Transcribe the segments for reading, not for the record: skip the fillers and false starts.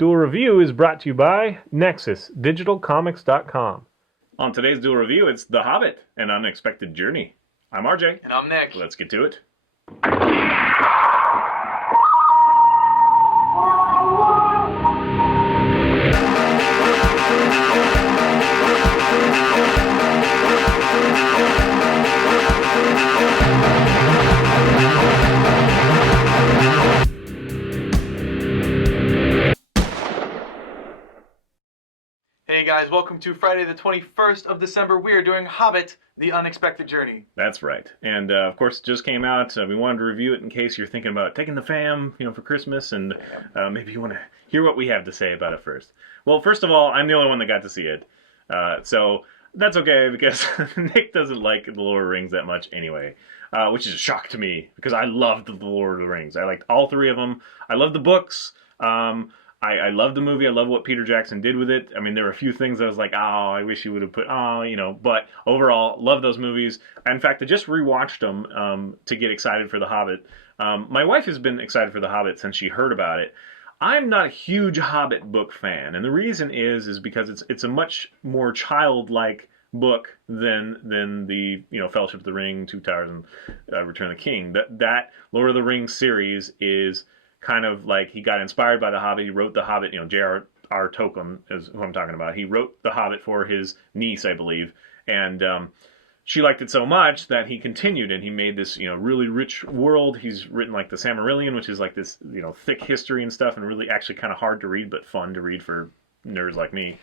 Duel Review is brought to you by NexusDigitalComics.com. On today's Duel Review, it's The Hobbit, An Unexpected Journey. I'm RJ. And I'm Nick. Let's get to it. Hey guys, welcome to Friday the 21st of December. We are doing Hobbit, The Unexpected Journey. That's right. And of course, it just came out. We wanted to review it in case you're thinking about taking the fam, for Christmas, and maybe you want to hear what we have to say about it first. Well, first of all, I'm the only one that got to see it. So that's okay because Nick doesn't like The Lord of the Rings that much anyway, which is a shock to me because I loved The Lord of the Rings. I liked all three of them. I love the books. I love the movie. I love what Peter Jackson did with it. I mean, there were a few things I was like, oh, I wish he would have put, but overall, love those movies. In fact, I just rewatched them to get excited for The Hobbit. My wife has been excited for The Hobbit since she heard about it. I'm not a huge Hobbit book fan, and the reason is because it's a much more childlike book than the Fellowship of the Ring, Two Towers, and Return of the King. That Lord of the Rings series is kind of like he got inspired by The Hobbit. He wrote The Hobbit, J.R.R. Tolkien is who I'm talking about. He wrote The Hobbit for his niece, I believe, and she liked it so much that he continued and he made this, really rich world. He's written like the Silmarillion, which is like this, thick history and stuff, and really actually kind of hard to read, but fun to read for nerds like me.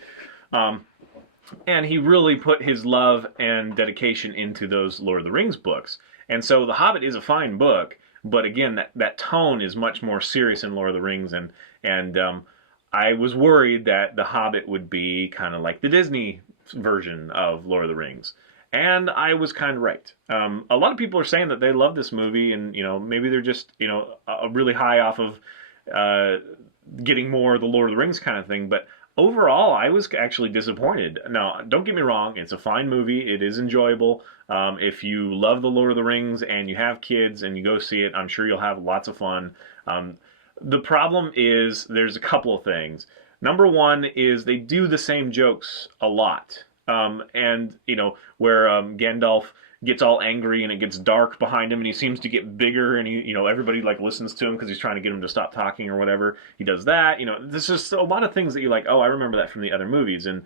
And he really put his love and dedication into those Lord of the Rings books. And so The Hobbit is a fine book, but again, that tone is much more serious in Lord of the Rings, and I was worried that The Hobbit would be kind of like the Disney version of Lord of the Rings. And I was kind of right. A lot of people are saying that they love this movie, and maybe they're just really high off of getting more of the Lord of the Rings kind of thing. But overall, I was actually disappointed. Now, don't get me wrong; it's a fine movie. It is enjoyable. If you love the Lord of the Rings and you have kids and you go see it, I'm sure you'll have lots of fun. The problem is there's a couple of things. Number one is they do the same jokes a lot. Where Gandalf gets all angry and it gets dark behind him and he seems to get bigger and everybody like listens to him because he's trying to get him to stop talking or whatever. He does that. There's just a lot of things that you're like, oh, I remember that from the other movies. And,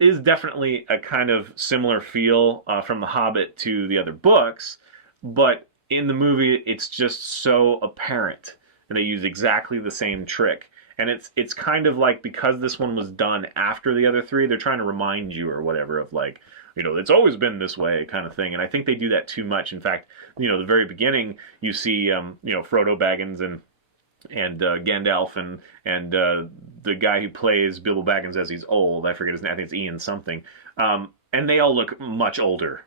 is definitely a kind of similar feel from The Hobbit to the other books, but in the movie it's just so apparent and they use exactly the same trick. And it's kind of like because this one was done after the other three, they're trying to remind you or whatever of like, it's always been this way kind of thing. And I think they do that too much. In fact, the very beginning, you see, Frodo Baggins and Gandalf and the guy who plays Bilbo Baggins as he's old. I forget his name. I think it's Ian something. And they all look much older.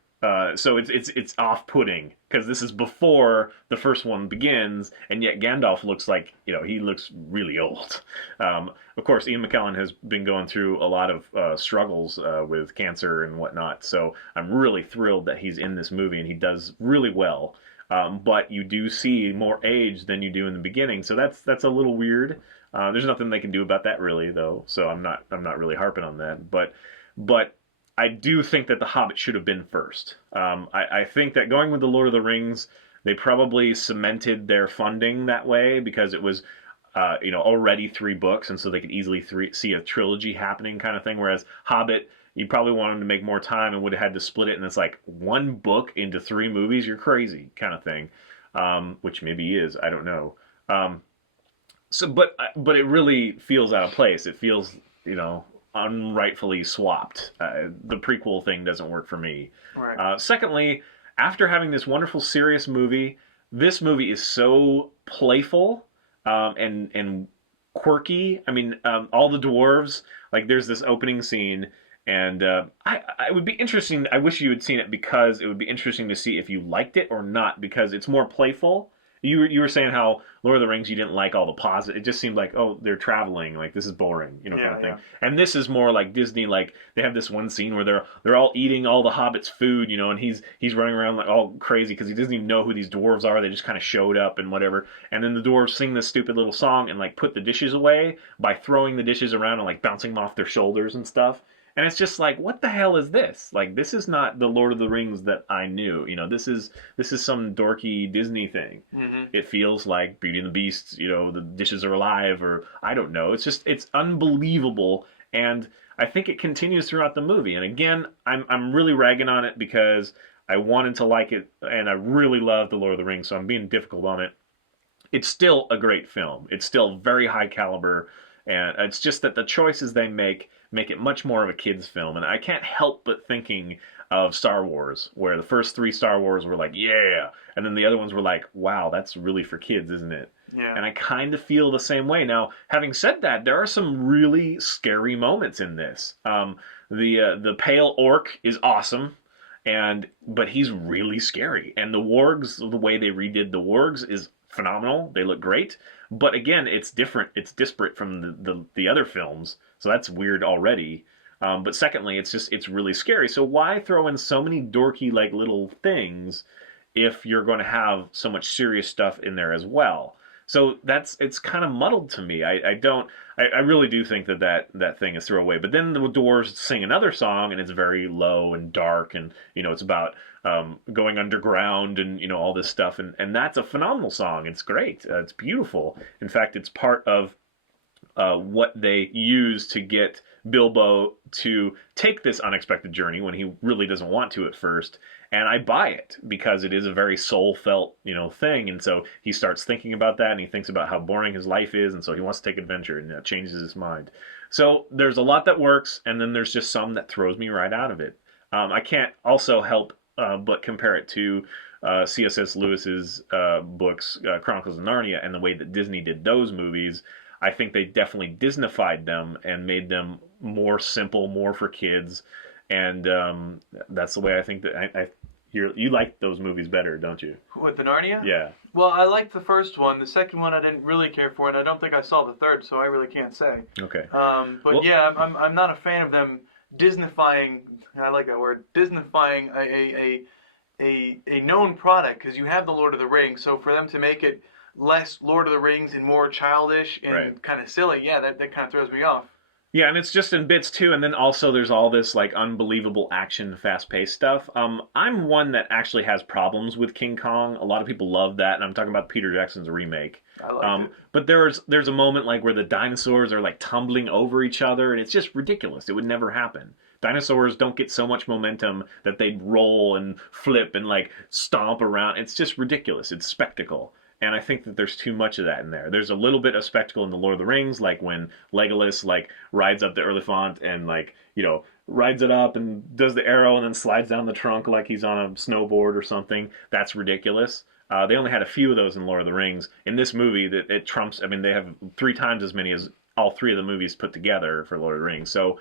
So it's off-putting because this is before the first one begins, and yet Gandalf looks like he looks really old. Of course, Ian McKellen has been going through a lot of struggles with cancer and whatnot. So I'm really thrilled that he's in this movie and he does really well. But you do see more age than you do in the beginning, so that's a little weird. There's nothing they can do about that really, though. So I'm not really harping on that, but I do think that The Hobbit should have been first. I think that going with The Lord of the Rings, they probably cemented their funding that way because it was, already 3 books, and so they could easily see a trilogy happening kind of thing. Whereas Hobbit, you probably wanted to make more time and would have had to split it, and it's like 1 book into 3 movies. You're crazy kind of thing, which maybe is. I don't know. But it really feels out of place. It feels, unrightfully swapped. The prequel thing doesn't work for me. Right. Secondly, after having this wonderful serious movie, this movie is so playful and quirky. I mean, all the dwarves, like there's this opening scene, and it would be interesting. I wish you had seen it because it would be interesting to see if you liked it or not, because it's more playful You were saying how Lord of the Rings you didn't like all the positive. It just seemed like, oh, they're traveling, like this is boring, kind of thing. And this is more like Disney. Like they have this one scene where they're all eating all the Hobbit's food, and he's running around like all crazy because he doesn't even know who these dwarves are. They just kind of showed up and whatever. And then the dwarves sing this stupid little song and like put the dishes away by throwing the dishes around and like bouncing them off their shoulders and stuff. And it's just like, what the hell is this? Like, this is not the Lord of the Rings that I knew. This is some dorky Disney thing. Mm-hmm. It feels like Beauty and the Beast. The dishes are alive, or I don't know. It's unbelievable, and I think it continues throughout the movie. And again, I'm really ragging on it because I wanted to like it, and I really love the Lord of the Rings, so I'm being difficult on it. It's still a great film. It's still very high caliber, and it's just that the choices they make it much more of a kid's film. And I can't help but thinking of Star Wars, where the first 3 Star Wars were like, yeah, and then the other ones were like, wow, that's really for kids, isn't it? Yeah. And I kind of feel the same way. Now, having said that, there are some really scary moments in this. The pale orc is awesome, but he's really scary. And the wargs, the way they redid the wargs is phenomenal. They look great. But again, it's different. It's disparate from the other films. So that's weird already. But secondly, it's really scary. So why throw in so many dorky like little things if you're going to have so much serious stuff in there as well? So it's kind of muddled to me. I really do think that thing is throwaway. But then the dwarves sing another song, and it's very low and dark, and it's about going underground and all this stuff, and that's a phenomenal song. It's great. It's beautiful. In fact, it's part of what they use to get Bilbo to take this unexpected journey when he really doesn't want to at first. And I buy it because it is a very soul-felt, thing. And so he starts thinking about that, and he thinks about how boring his life is, and so he wants to take adventure, and that changes his mind. So there's a lot that works, and then there's just some that throws me right out of it. I can't also help but compare it to C.S. Lewis's books, Chronicles of Narnia, and the way that Disney did those movies. I think they definitely Disneyfied them and made them more simple, more for kids, and that's the way I think that you like those movies better, don't you? What, the Narnia? Yeah. Well, I liked the first one. The second one I didn't really care for, and I don't think I saw the third, so I really can't say. Okay. But well, yeah, I'm not a fan of them Disneyfying. I like that word. Disneyfying a known product, because you have the Lord of the Rings. So for them to make it less Lord of the Rings and more childish and kind of silly, yeah, that kind of throws me off. Yeah, and it's just in bits too, and then also there's all this like unbelievable action, fast-paced stuff. I'm one that actually has problems with King Kong. A lot of people love that, and I'm talking about Peter Jackson's remake. I like it. But there's a moment like where the dinosaurs are like tumbling over each other, and it's just ridiculous. It would never happen. Dinosaurs don't get so much momentum that they'd roll and flip and like stomp around. It's just ridiculous. It's spectacle. And I think that there's too much of that in there. There's a little bit of spectacle in the Lord of the Rings, like when Legolas like rides up the Elephant and like rides it up and does the arrow and then slides down the trunk like he's on a snowboard or something. That's ridiculous. They only had a few of those in Lord of the Rings. In this movie, that it trumps. I mean, they have 3 times as many as all 3 of the movies put together for Lord of the Rings. So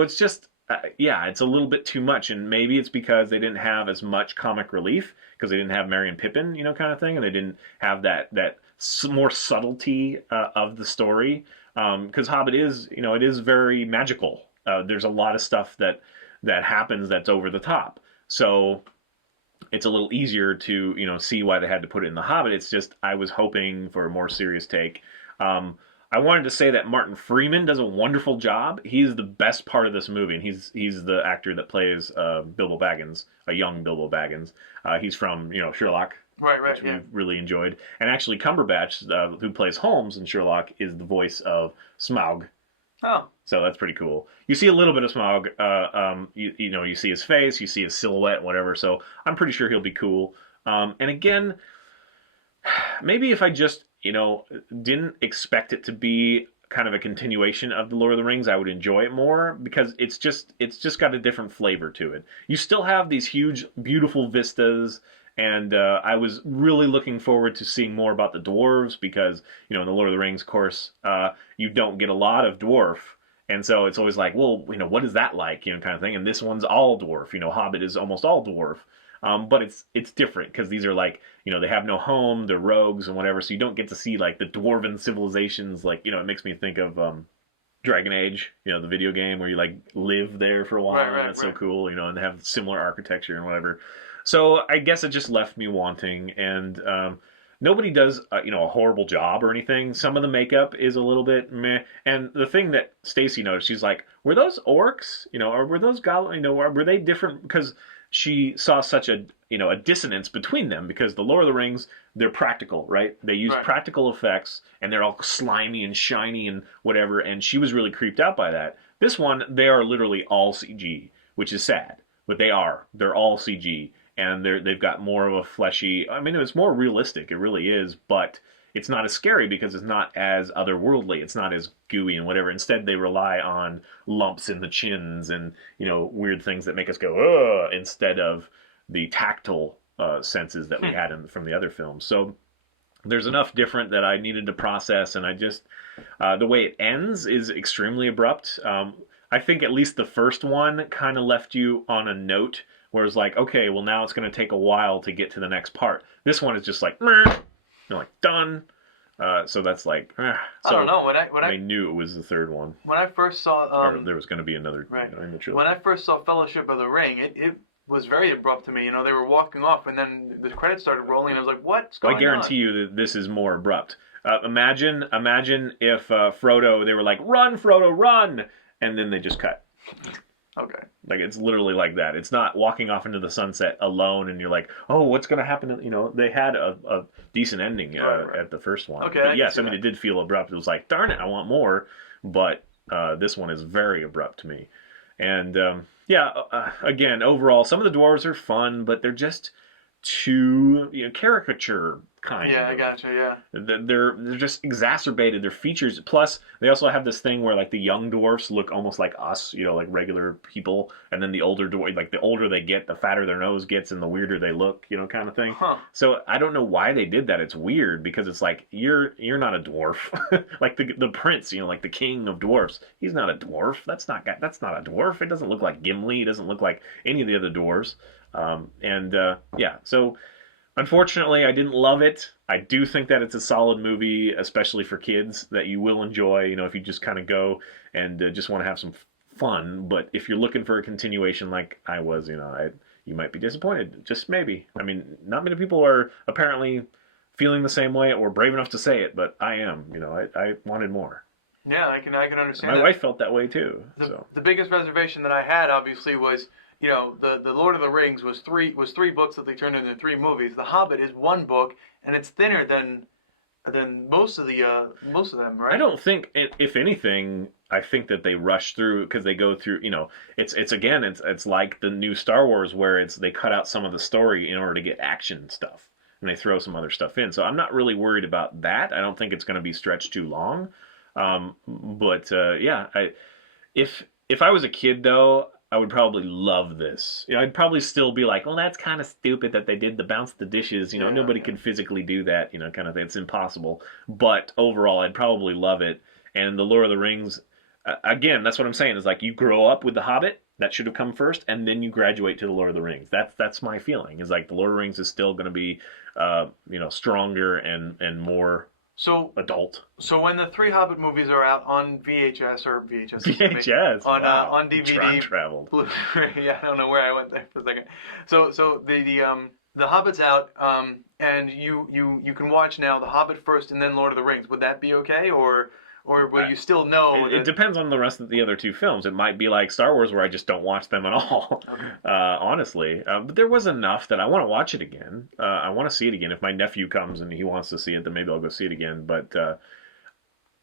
it's just it's a little bit too much, and maybe it's because they didn't have as much comic relief because they didn't have Merry and Pippin, kind of thing, and they didn't have that more subtlety of the story. Because Hobbit is, it is very magical. There's a lot of stuff that happens that's over the top. So it's a little easier to see why they had to put it in the Hobbit. It's just I was hoping for a more serious take. I wanted to say that Martin Freeman does a wonderful job. He's the best part of this movie, and he's the actor that plays Bilbo Baggins, a young Bilbo Baggins. He's from Sherlock, which we really enjoyed. And actually, Cumberbatch, who plays Holmes in Sherlock, is the voice of Smaug. Oh. So that's pretty cool. You see a little bit of Smaug. You see his face, you see his silhouette, whatever. So I'm pretty sure he'll be cool. And again, maybe if I just didn't expect it to be kind of a continuation of the Lord of the Rings, I would enjoy it more because it's just got a different flavor to it. You still have these huge, beautiful vistas, and I was really looking forward to seeing more about the dwarves because in the Lord of the Rings, of course, you don't get a lot of dwarf, and so it's always like, well, what is that like, kind of thing. And this one's all dwarf. Hobbit is almost all dwarf. But it's different because these are like, they have no home, they're rogues and whatever, so you don't get to see like the dwarven civilizations. Like, it makes me think of Dragon Age, the video game where you like live there for a while, and it's so cool, and they have similar architecture and whatever. So I guess it just left me wanting, and nobody does a horrible job or anything. Some of the makeup is a little bit meh, and the thing that Stacy noticed, she's like, were those orcs, or were those goblins, were they different? Because she saw such a dissonance between them, because the Lord of the Rings, they're practical, right? They use practical effects, and they're all slimy and shiny and whatever, and she was really creeped out by that. This one, they are literally all CG, which is sad, but they're all CG, and they've got more of a fleshy, it's more realistic, it really is, but it's not as scary because it's not as otherworldly, it's not as gooey and whatever. Instead, they rely on lumps in the chins and, weird things that make us go, ugh, instead of the tactile senses that we had from the other films. So there's enough different that I needed to process, and I just, the way it ends is extremely abrupt. I think at least the first one kind of left you on a note where it's like, okay, well now it's going to take a while to get to the next part. This one is just like, done. So that's like, so I don't know. When I knew it was the third one. When I first saw, or there was going to be another in the trilogy. When I first saw Fellowship of the Ring, it was very abrupt to me. They were walking off, and then the credits started rolling, and I was like, what's going on? I guarantee you that this is more abrupt. Imagine if Frodo, they were like, run, Frodo, run! And then they just cut. Okay. Like, it's literally like that. It's not walking off into the sunset alone, and you're like, oh, what's going to happen? They had a decent ending at the first one. Okay. But yes, it did feel abrupt. It was like, darn it, I want more. But this one is very abrupt to me. And, again, overall, some of the dwarves are fun, but they're just too, caricature kind of. Yeah, I gotcha, yeah. They're just exacerbated, their features. Plus, they also have this thing where, like, the young dwarfs look almost like us, like regular people. And then the older dwarf, like, the older they get, the fatter their nose gets and the weirder they look, kind of thing. Huh. So I don't know why they did that. It's weird because it's like, you're not a dwarf. Like the prince, like the king of dwarfs. He's not a dwarf. That's not a dwarf. It doesn't look like Gimli. It doesn't look like any of the other dwarves. So unfortunately, I didn't love it. I do think that it's a solid movie, especially for kids, that you will enjoy, if you just kind of go and just want to have some fun. But if you're looking for a continuation like I was, you might be disappointed. Just maybe. Not many people are apparently feeling the same way or brave enough to say it, but I am. I wanted more. Yeah, I can understand My that. wife felt that way too. The biggest reservation that I had, obviously, was the Lord of the Rings was three books that they turned into 3 movies. The Hobbit is 1 book, and it's thinner than most of them, right? I don't think, if anything, I think that they rush through because they go through. It's like the new Star Wars where they cut out some of the story in order to get action stuff, and they throw some other stuff in. So I'm not really worried about that. I don't think it's going to be stretched too long. If I was a kid though, I would probably love this. I'd probably still be like, well, that's kind of stupid that they did the bounce the dishes. Nobody could physically do that, kind of thing. It's impossible. But overall, I'd probably love it. And the Lord of the Rings, again, that's what I'm saying, is like you grow up with The Hobbit, that should have come first, and then you graduate to the Lord of the Rings. That's my feeling, is like the Lord of the Rings is still going to be, stronger and more adult. So when the 3 Hobbit movies are out on VHS on DVD, Time traveled. Yeah, I don't know where I went there for a second. So the Hobbit's out, and you can watch now The Hobbit first and then Lord of the Rings. Would that be okay, or will you still know? It depends on the rest of the other 2 films. It might be like Star Wars, where I just don't watch them at all, honestly. But there was enough that I want to watch it again. I want to see it again. If my nephew comes and he wants to see it, then maybe I'll go see it again. But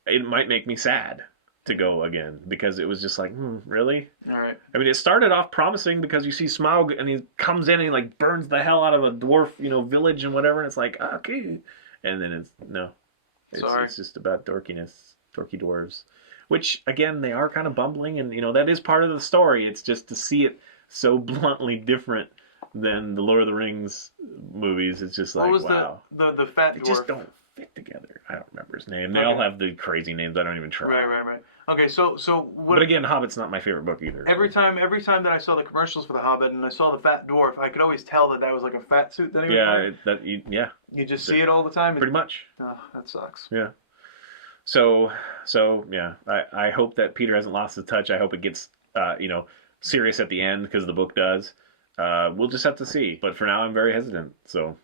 it might make me sad to go again, because it was just like, really? All right. It started off promising because you see Smaug and he comes in and he like burns the hell out of a dwarf, village and whatever, and it's like, okay. And then it's just about dorkiness. Dorky dwarves, which again, they are kind of bumbling, and that is part of the story. It's just to see it so bluntly different than the Lord of the Rings movies. It's just like, what was wow. the fat dwarf? They just don't fit together. I don't remember his name. They all have the crazy names. I don't even try. Right. Okay, so what? But again, Hobbit's not my favorite book either. Every time that I saw the commercials for The Hobbit and I saw the fat dwarf, I could always tell that was like a fat suit that he was wearing. You just see it all the time. Pretty much. Oh, that sucks. Yeah. So yeah. I hope that Peter hasn't lost his touch. I hope it gets serious at the end because the book does. We'll just have to see. But for now, I'm very hesitant. So.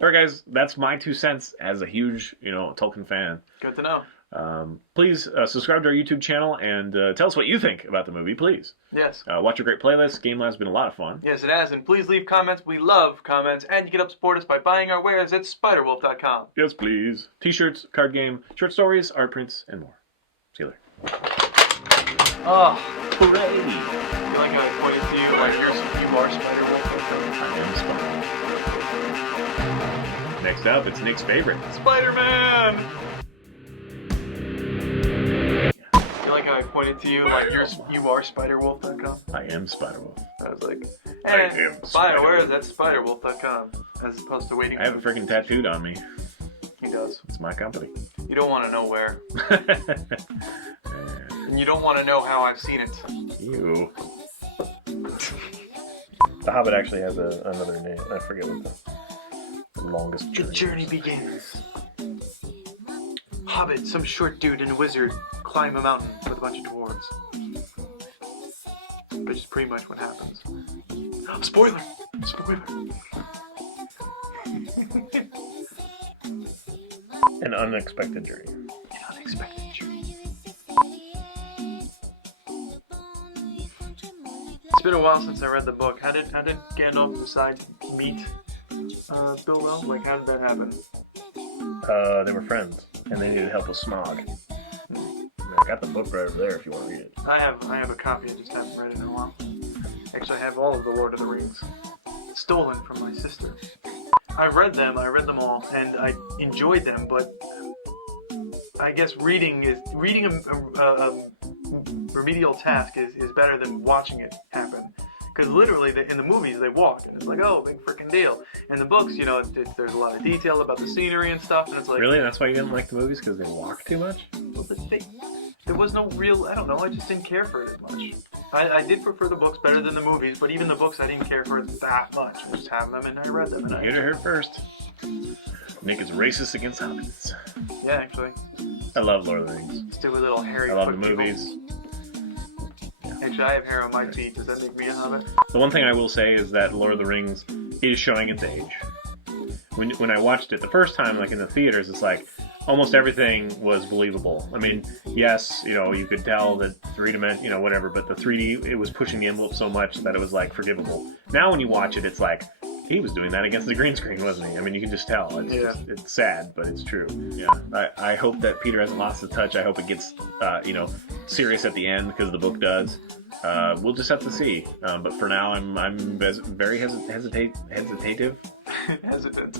All right, guys, that's my 2 cents as a huge, Tolkien fan. Good to know. Please subscribe to our YouTube channel and tell us what you think about the movie, please. Yes. Watch a great playlist. Game Lab's been a lot of fun. Yes, it has. And please leave comments. We love comments. And you can help support us by buying our wares at spiderwolf.com. Yes, please. T-shirts, card game, short stories, art prints, and more. See you later. Oh, hooray! I feel like I pointed to you like you are Spider-Wolf. I am Spider-Man. Next up, it's Nick's favorite. Spider-Man! I feel like I pointed to you like you are Spiderwolf.com. I am Spider-Wolf. I was like, I am Spider-Wolf. where is that Spiderwolf.com? As opposed to waiting I have it freaking tattooed on me. He does. It's my company. You don't want to know where. And you don't want to know how I've seen it. Ew. The Hobbit actually has another name. I forget what the longest journey. The journey begins. Hobbit, some short dude and a wizard climb a mountain with a bunch of dwarves. Which is pretty much what happens. Spoiler! Spoiler! An unexpected journey. An unexpected journey. It's been a while since I read the book. How did Gandalf decide to meet Bilbo? Like, how did that happen? They were friends, and they needed help with Smog. I got the book right over there if you want to read it. I have a copy. I just haven't read it in a while. Actually, I have all of the Lord of the Rings, stolen from my sister. I read them all, and I enjoyed them. But I guess reading a remedial task is better than watching it happen. Because literally, in the movies, they walk, and it's like, oh, big freaking deal. In the books, there's a lot of detail about the scenery and stuff, and it's like... Really? That's why you didn't like the movies? Because they walk too much? Well, there was no real... I don't know, I just didn't care for it as much. I did prefer the books better than the movies, but even the books, I didn't care for it that much. I just have them, and I read them, and You heard it first. Nick is racist against hobbits. Yeah, actually. I love Lord of the Rings. Stupid little hairy... I love the movies. Actually, I have hair on my feet. Does that make me a hobbit? The one thing I will say is that Lord of the Rings is showing its age. When I watched it the first time, like in the theaters, it's like almost everything was believable. I mean, yes, you could tell that three-dimensional, whatever, but the 3D, it was pushing the envelope so much that it was like forgivable. Now when you watch it, it's like, he was doing that against the green screen, wasn't he? I mean, you can just tell. It's sad, but it's true. Yeah. I hope that Peter hasn't lost his touch. I hope it gets, serious at the end because the book does. We'll just have to see. But for now, I'm very hesitative. Hesitant.